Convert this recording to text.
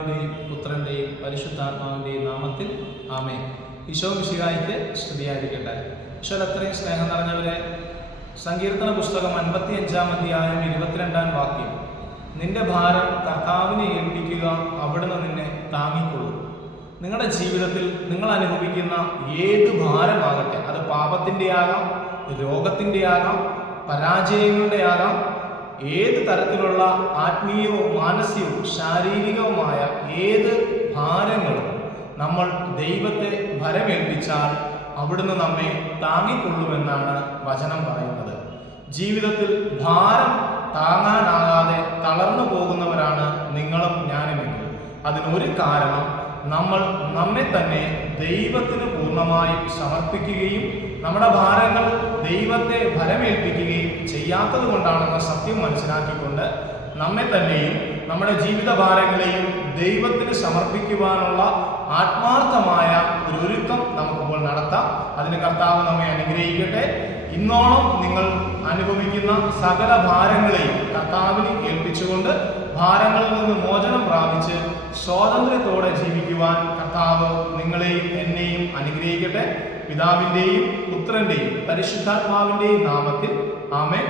പുത്രന്റെയും പരിശുദ്ധാത്മാവിന്റെയും നാമത്തിൽ ആമേൻ. ഈശോ മിശിഹായ്ക്ക് സ്തുതിയായിരിക്കട്ടെ. ഈശോയിൽ അത്രയും സ്നേഹം നിറഞ്ഞവരെ, സങ്കീർത്തന പുസ്തകം 55-ാം അധ്യായം 22-ാം വാക്യം, നിന്റെ ഭാരം കർത്താവിനെ ഏൽപ്പിക്കുക, അവിടുന്ന് നിന്നെ താങ്ങിക്കൊള്ളും. നിങ്ങളുടെ ജീവിതത്തിൽ നിങ്ങൾ അനുഭവിക്കുന്ന ഏത് ഭാരമാകട്ടെ, അത് പാപത്തിൻ്റെ ആകാം, രോഗത്തിൻ്റെ ആകാം, പരാജയങ്ങളുടെ ആകാം, ഏത് തരത്തിലുള്ള ആത്മീയവും മാനസികവും ശാരീരികവുമായ ഏത് ഭാരങ്ങളും നമ്മൾ ദൈവത്തെ ഭരമേൽപ്പിച്ചാൽ അവിടുന്ന് നമ്മെ താങ്ങിക്കൊള്ളുമെന്നാണ് വചനം പറയുന്നത്. ജീവിതത്തിൽ ഭാരം താങ്ങാനാകാതെ തളർന്നു പോകുന്നവരാണ് നിങ്ങളും ഞാനുമെങ്കിൽ അതിനൊരു കാരണം നമ്മൾ നമ്മെ തന്നെ ദൈവത്തിന് പൂർണ്ണമായും സമർപ്പിക്കുകയും നമ്മുടെ ഭാരങ്ങൾ ദൈവത്തെ ഭരമേൽപ്പിക്കുകയും ചെയ്യാത്തത് കൊണ്ടാണെന്ന സത്യം മനസ്സിലാക്കിക്കൊണ്ട് നമ്മെ തന്നെയും നമ്മുടെ ജീവിത ഭാരങ്ങളെയും ദൈവത്തിന് സമർപ്പിക്കുവാനുള്ള ആത്മാർത്ഥമായ ഒരു ഒരുക്കം നമുക്കിപ്പോൾ നടത്താം. അതിന് കർത്താവ് നമ്മെ അനുഗ്രഹിക്കട്ടെ. ഇന്നോളം നിങ്ങൾ അനുഭവിക്കുന്ന സകല ഭാരങ്ങളെയും കർത്താവിന് ഏൽപ്പിച്ചുകൊണ്ട് ഭാരങ്ങളിൽ നിന്ന് മോചനം പ്രാപിച്ച് സ്വാതന്ത്ര്യത്തോടെ ജീവിക്കുവാൻ കർത്താവ് നിങ്ങളെയും എന്നെയും അനുഗ്രഹിക്കട്ടെ. പിതാവിൻ്റെയും പുത്രന്റെയും പരിശുദ്ധാത്മാവിൻ്റെയും നാമത്തിൽ ആമേൻ.